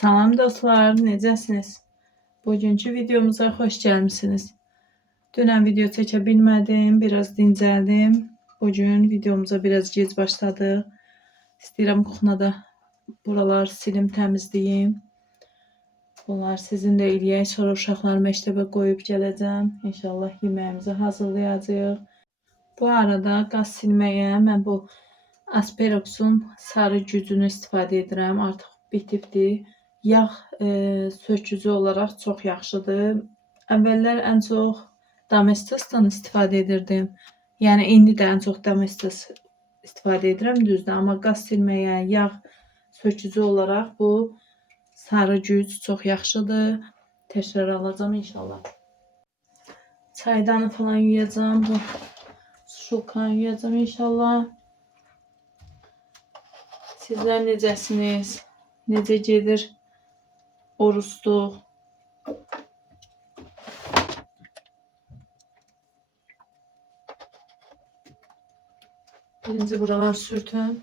Salam dostlar, necəsiniz? Bugünkü videomuza xoş gəlmisiniz. Dünən video çəkə bilmədim, biraz dincəldim. Bugün videomuza biraz gec başladıq. İstəyirəm kuxnada buralar silim, təmizləyim. Bunlar sizin də eləyək. Sonra uşaqları məktəbə qoyub gələcəm. İnşallah yeməyimizi hazırlayacağıq. Bu arada qaz silməyə mən bu Asperox'un sarı gücünü istifadə edirəm. Artıq bitibdir. Yağ sökücü olaraq çox yaxşıdır. Əvvəllər ən çox Domestos'dan istifadə edirdim. Yəni indi də ən çox Domestos istifadə edirəm, düzdür. Amma qaz silməyə, yağ sökücü olaraq bu sarı güc çox yaxşıdır. Təkrar alacağım inşallah. Çaydanı falan yuyacağım. Bu şulkanı yuyacağım inşallah. Sizlər necəsiniz? Necə gedir oruçluq? Birinci buralar sürtün.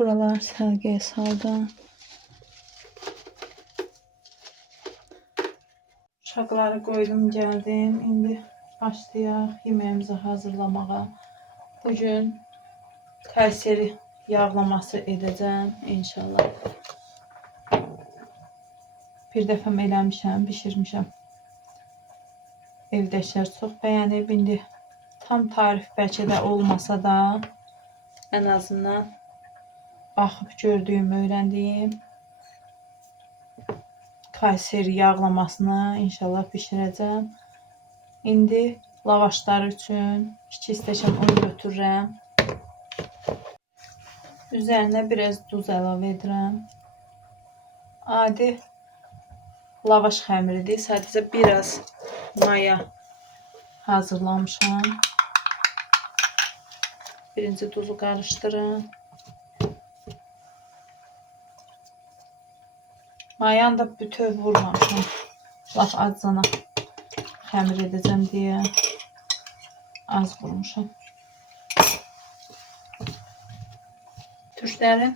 Buralar sərgiyə saldım. Uşaqları qoydum, gəldim. İndi başlayaq yeməyimizi hazırlamağa. Bugün Kayseri yağlaması edəcəm inşallah. Bir dəfə eləmişəm, bişirmişəm. Evdəkilər çox bəyənib. İndi tam tarif bəlkə də olmasa da ən azından baxıb gördüyüm, öyrəndiyim Kayseri yağlamasını inşallah bişirəcəm. İndi lavaşlar üçün 2 stəkan un götürürəm. Üzərinə biraz duz əlavə edirəm. Adi lavaş xəmiridir. Sadəcə biraz maya hazırlamışam. Birinci duzu qarışdırın. Mayanı da bütöv vurmamışam. Laf acına xəmir edəcəm deyə az vurmuşam. Türklərin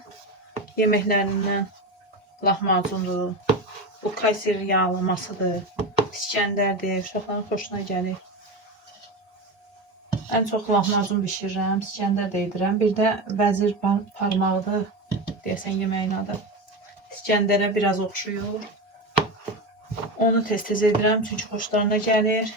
yeməklərindən lahmacundur. Bu kayseri yağlamasıdır. İskəndərdir. Uşaqların xoşuna gəlir. Ən çox lahmacun bişirirəm. İskəndər də edirəm. Bir də vəzir parmağıdır. Deyəsən yeməyin adı. İskəndərə biraz oxşuyur. Onu tez-tez edirəm. Çünki xoşlarına gəlir.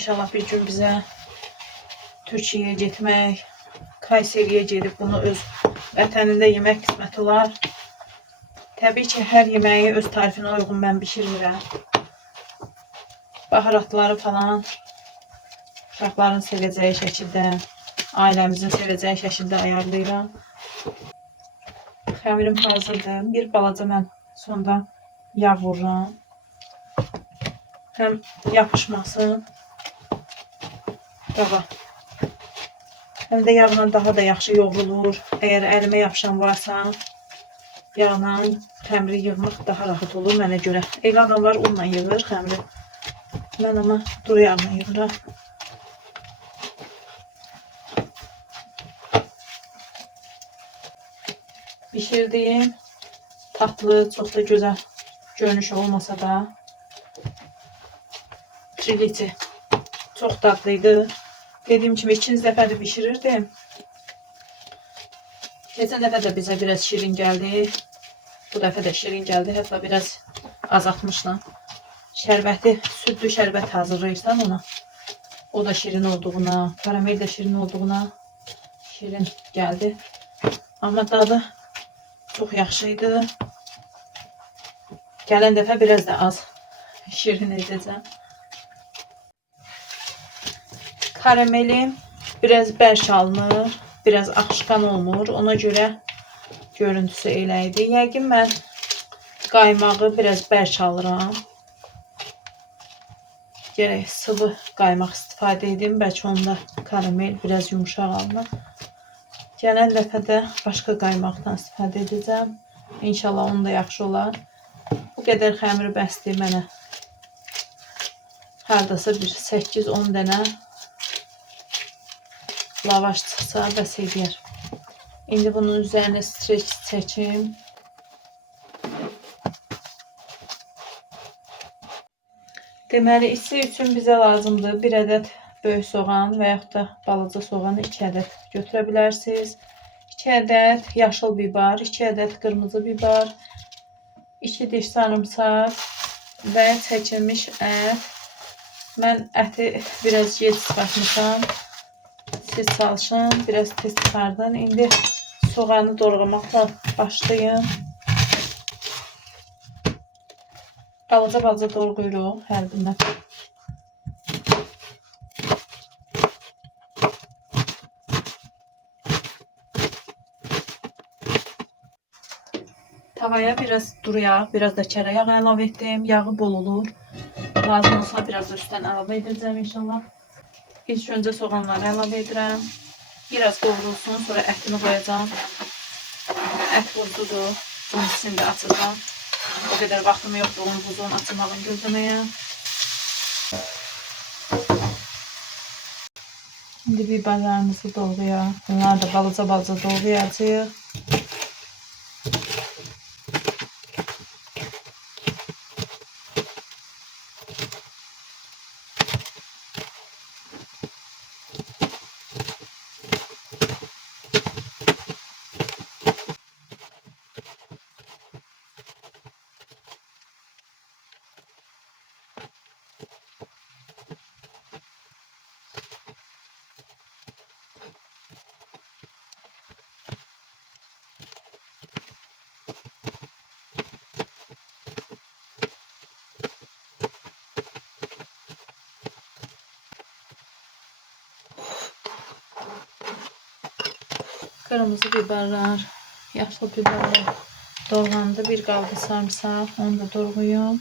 İnşallah bir gün bizə Türkiyəyə getmək, Kayseriyə gedib bunu öz vətənində yemək qismət olar. Təbii ki, hər yeməyi öz tarifinə uyğun mən bişirmirəm. Baharatları falan uşaqların sevəcəyi şəkildə, ailəmizin sevəcəyi şəkildə ayarlayıram. Xəmirim hazırdır. Bir balaca mən sonda yağ vururam. Həm yapışmasın qaba. Həm də yağla daha da yaxşı yoğrulur. Əgər əlimə yapışan varsa, yağla xəmiri yığmaq daha rahat olur mənə görə. Evli adamlar unla yığır xəmiri. Mən ama duru yağla yığıram. Pişirdiyim tatlı, çok da güzel görünüş olmasa da triliçi çok tatlıydı. Dediğim gibi ikinci dəfə də pişirirdim. Geçen dəfə də bizə biraz şirin geldi. Bu dəfə də şirin geldi. Hətta biraz azaltmışdım. Şərbəti, sütlü şərbət hazırlayırsan ona. O da şirin olduğuna, karamel de şirin olduğuna şirin geldi. Ama dadı çok yaxşıydı. Gələn dəfə biraz da az şirin edəcəm. Karamelim biraz bərk alınır, biraz akışkan olmur. Ona görə görüntüsü elə idi. Yəqin mən qaymağı biraz bərk alıram. Gərək sıvı qaymaq istifadə edim. Bəlkə onda karamel biraz yumuşaq alınır. Gələn dəfə də başqa qaymaqdan istifadə edəcəm. İnşallah onu da yaxşı olar. Bu qədər xəmiri bəsdir mənə. Hardasa bir 8-10 dənə lavaş çıxsa bəs edər. İndi bunun üzərinə streç çəkim. Deməli, isi üçün bizə lazımdır 1 ədəd böyük soğan və yaxud da balaca soğan 2 ədəd götürə bilərsiniz. 2 ədəd yaşıl bibar, 2 ədəd qırmızı bibar, 2 diş sarımsaq və çəkilmiş ət. Mən əti biraz gec çıxartmışam. Siz çalışın, biraz tez çıxardın. İndi soğanı doğramaqla başlayın. Balaca doğrayırıq hər birindən. Tavaya biraz duru yağ, biraz da kərə yağ əlavə etdim. Yağı bol olur. Lazım olsa biraz da üstdən əlavə edəcəm inşallah. İlk öncə soğanları əlavə edirəm. Biraz qovrulsun, sonra ətini qoyacağım. Ət buzludur. Bunun ikisini də açacağım. O qədər vaxtım yoxdur onun buzun açılmağını gözləməyə. İndi biberlərimizi doğrayaq. Bunları da balaca doğrayacağıq. Kırmızı biberler, yaşlı biberler doğrandı. Bir kaldı sarımsak. Onu da doğrayıyorum.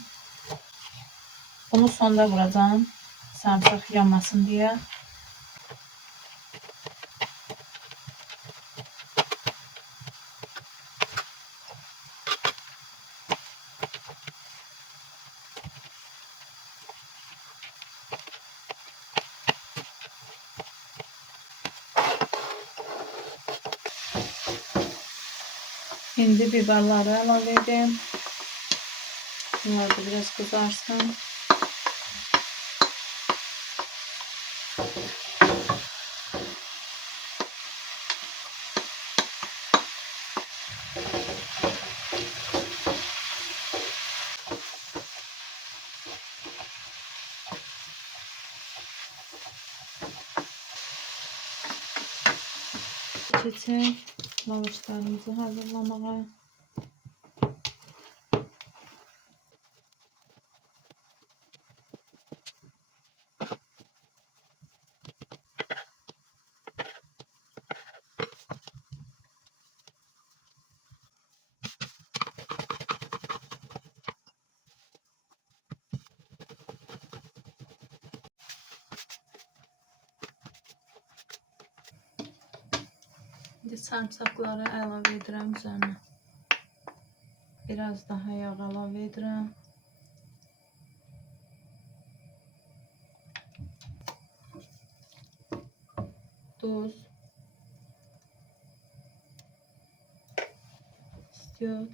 Bunu sonda vuracağım. Sarımsak yanmasın diye. Şimdi biberleri əlavə edeyim. Bunlar da biraz kızarsın. Keçək lavaşlarımızı hazırlamağa. İndi sarımsaqları əlavə edirəm üzərinə. Biraz daha yağ əlavə edirəm. Duz. İstiot.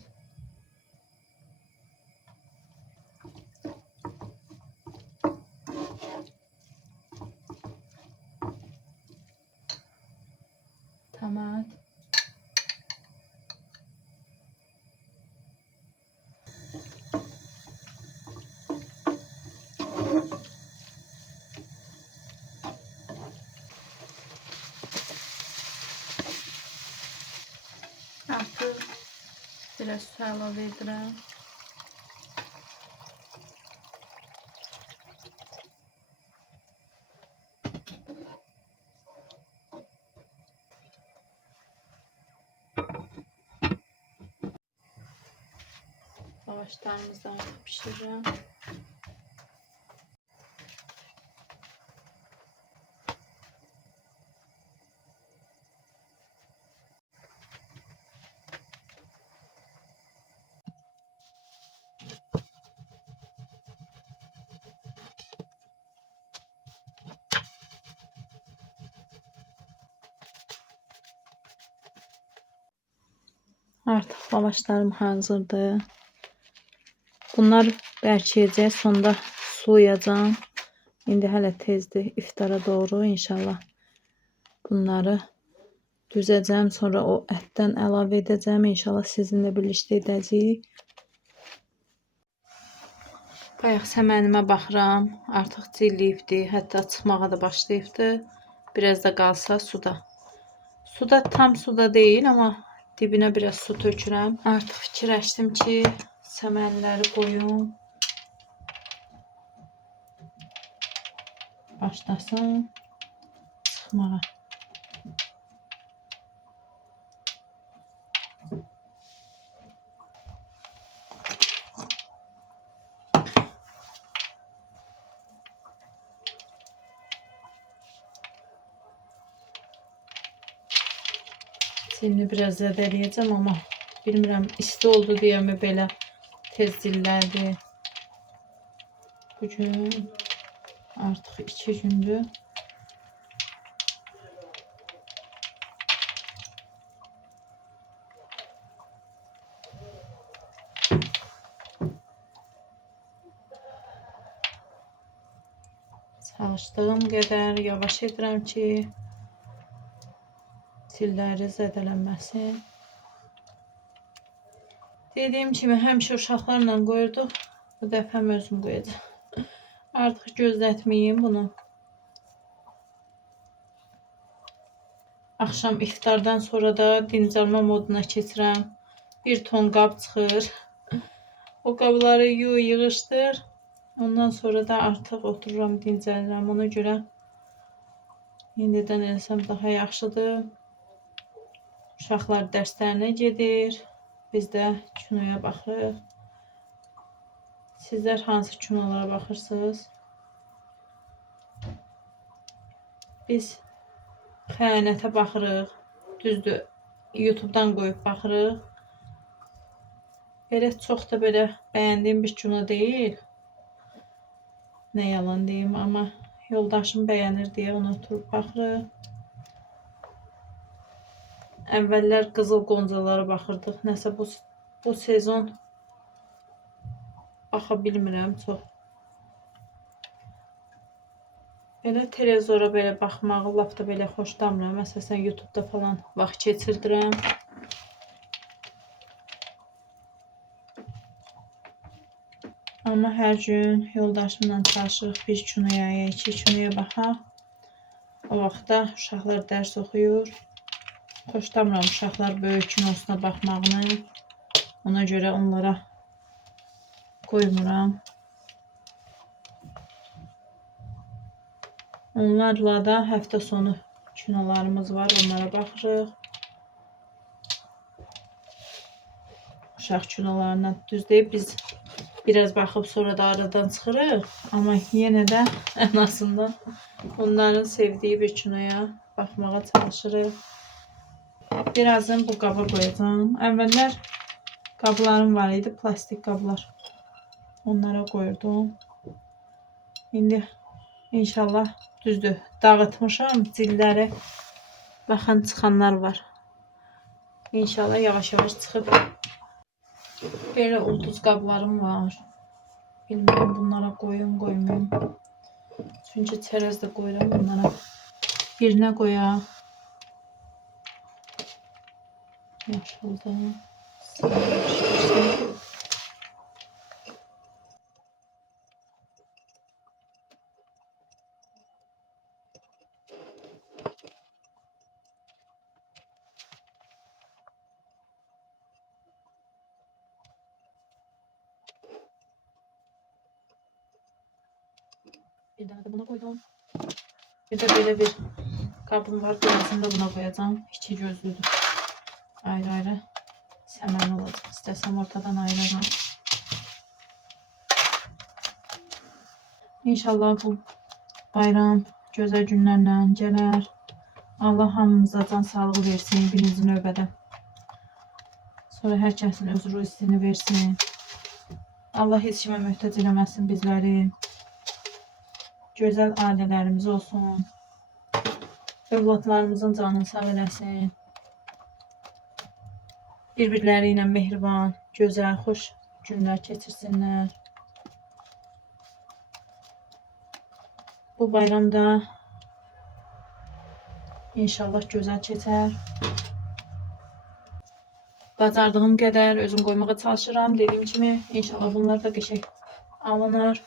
Tomat. Artıq biraz su əlavə edirəm. Lavaşlarımızı artıq pişireceğim. Artıq lavaşlarım hazırdır. Bunlar bərkiyəcək, sonda soyacağım. İndi hələ tezdir, iftara doğru inşallah bunları düzəcəm. Sonra o ətdən əlavə edəcəm. İnşallah sizinlə birlikdə edəcəyik. Bayaq səmənimə baxıram. Artıq cilliyibdi, hətta çıxmağa da başlayıbdı. Biraz da qalsa suda. Suda tam suda deyil, amma dibinə biraz su tökürəm. Artıq fikirləşdim ki, səmənləri qoyum. Başlasın çıxmağa. Silini biraz zədələyəcəm, amma bilmirəm isti oldu deyəmi belə tez dillədi. Bugün artıq 2 gündür. Çalışdığım qədər yavaş edirəm ki, silləri zədələnməsin. Dediyim kimi həmişə uşaqlarla qoyurduq. Bu dəfə özüm qoyacağım. Artıq gözlətməyim bunu. Axşam iftardan sonra da dincəlmə moduna keçirəm. Bir ton qab çıxır. O qabları yığışdır. Ondan sonra da artıq otururam, dincəlirəm. Ona görə indidən eləsəm daha yaxşıdır. Uşaqlar dərslərinə gedir. Biz də kinoya baxırıq. Sizlər hansı kinolara baxırsınız? Biz Xəyanətə baxırıq. Düzdür, YouTube'dan qoyub baxırıq. Belə çox da belə bəyəndiyim bir kino deyil. Nə yalan deyim, amma yoldaşım bəyənir deyə ona oturub baxırıq. Əvvəllər Qızıl Qoncalara baxırdıq. Nəsə bu sezon baxa bilmirəm çox. Belə televizora belə baxmağı lap da belə xoşlamıram. Məsələn, YouTube'da falan vaxt keçirdirəm. Amma hər gün yoldaşımla çalışırıq bir kinoya, ya iki kinoya baxaq. O vaxtda uşaqlar dərs oxuyur. Xoşlamıram uşaqlar böyük kinosuna baxmağını. Ona görə onlara qoymuram. Onlarla da həftə sonu kinolarımız var, onlara baxırıq. Uşaq kinolarına düz deyib biz biraz baxıb sonra da aradan çıxırıq. Amma yenə də ən azından onların sevdiyi bir kinoya baxmağa çalışırıq. Birazdan bu qaba qoyacağım. Əvvəllər qablarım var idi, plastik qablar. Onlara qoyurdum. İndi inşallah düzdür, dağıtmışam cilləri. Baxan çıxanlar var. İnşallah yavaş-yavaş çıxıb. Belə ulduz qablarım var. Bilmirəm bunlara qoyum, qoymayım. Çünki çərəz də qoyuram bunlara. Birinə qoyaq. Yaşıldan. Bir tane de buna koydum. Bir de böyle bir kabım var. Birazını da buna koyacağım. İki gözlüdür. Ayrı ayrı səmən olacaq. İstəsəm ortadan ayıracağım. İnşallah bu bayram gözəl günlərlə gələr. Allah hamımıza can sağlığı versin birinci növbədə. Sonra hər kəsin öz ruzisini versin. Allah heç kimə möhtac eləməsin bizləri. Gözəl ailələrimiz olsun. Övladlarımızın canını sağ eləsin. Bir-birləri ilə mehriban, gözəl, xoş günlər keçirsinlər. Bu bayramda inşallah gözəl keçər. Bacardığım qədər özüm qoymağa çalışıram. Dediyim kimi inşallah bunlar da qəşəng alınır.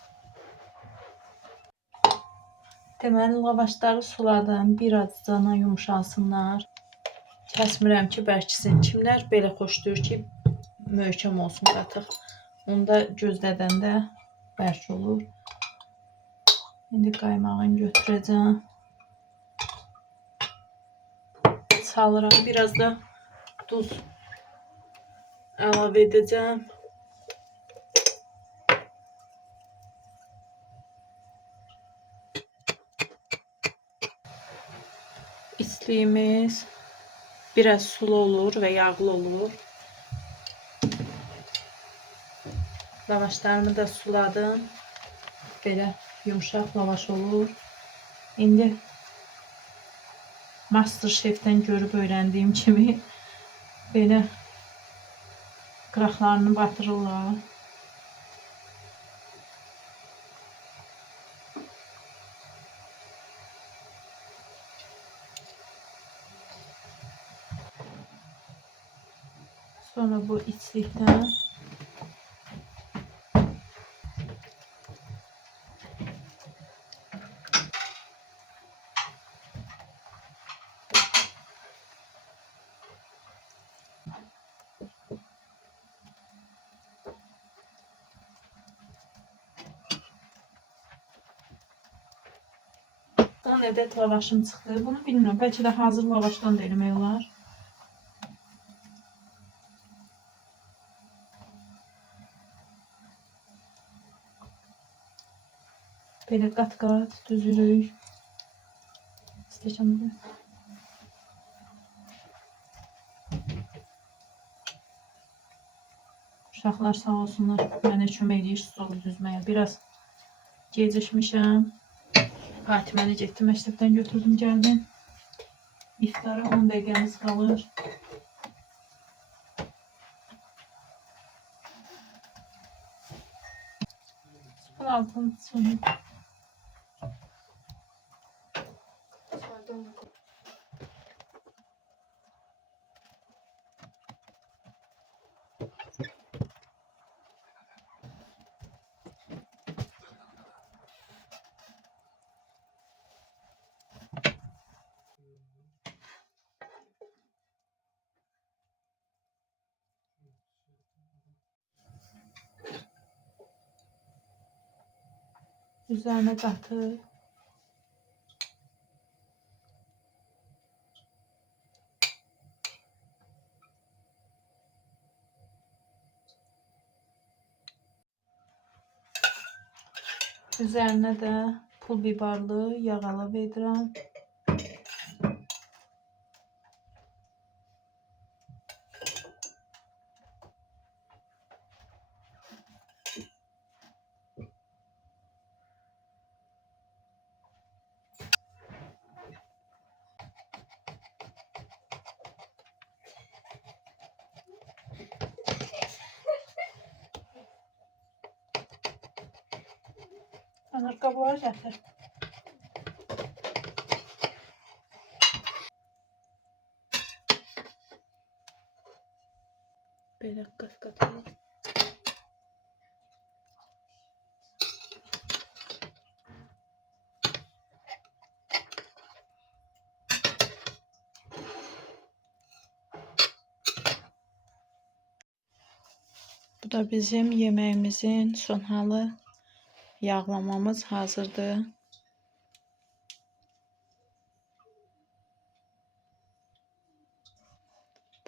Deməli, lavaşları suladım. Biraz cana yumuşalsınlar. Kəsmirəm ki, bərkisin. Kimlər belə xoşdur ki, möhkəm olsun qatıq. Onda gözlədəndə bərk olur. İndi qaymağını götürəcəm. Salıram. Biraz da duz əlavə edəcəm. İçliyimiz biraz sulu olur və yağlı olur. Lavaşlarımı da suladım. Belə yumuşaq lavaş olur. İndi MasterChef-dən görüb öyrəndiyim kimi belə qıraqlarını batırırlar. Sonra bu içlikdən adet lavaşım çıxdı. Bunu bilmirəm. Bəlkə də hazır lavaşdan da eləmək olar. Belə qat-qat düzürük. İstəyəcəm bunu. Uşaqlar sağ olsunlar, mənə kömək edir stolu düzməyə. Biraz gecikmişəm. Fatiməni getdim, məktəbdən götürdüm, gəldim. İftara 10 dəqiqəmiz qalır. Bunun altını sonu. Üzerine qatı. Üzerine de pul biberli yağ əlavə edirəm. Qabları gətir. Belə qat-qat. Bu da bizim yemeğimizin son halı. Yağlamamız hazırdır.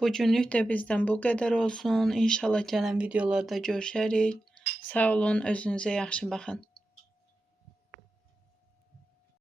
Bugünlük də bizdən bu qədər olsun. İnşallah gələn videolarda görüşərik. Sağ olun, özünüzə yaxşı baxın.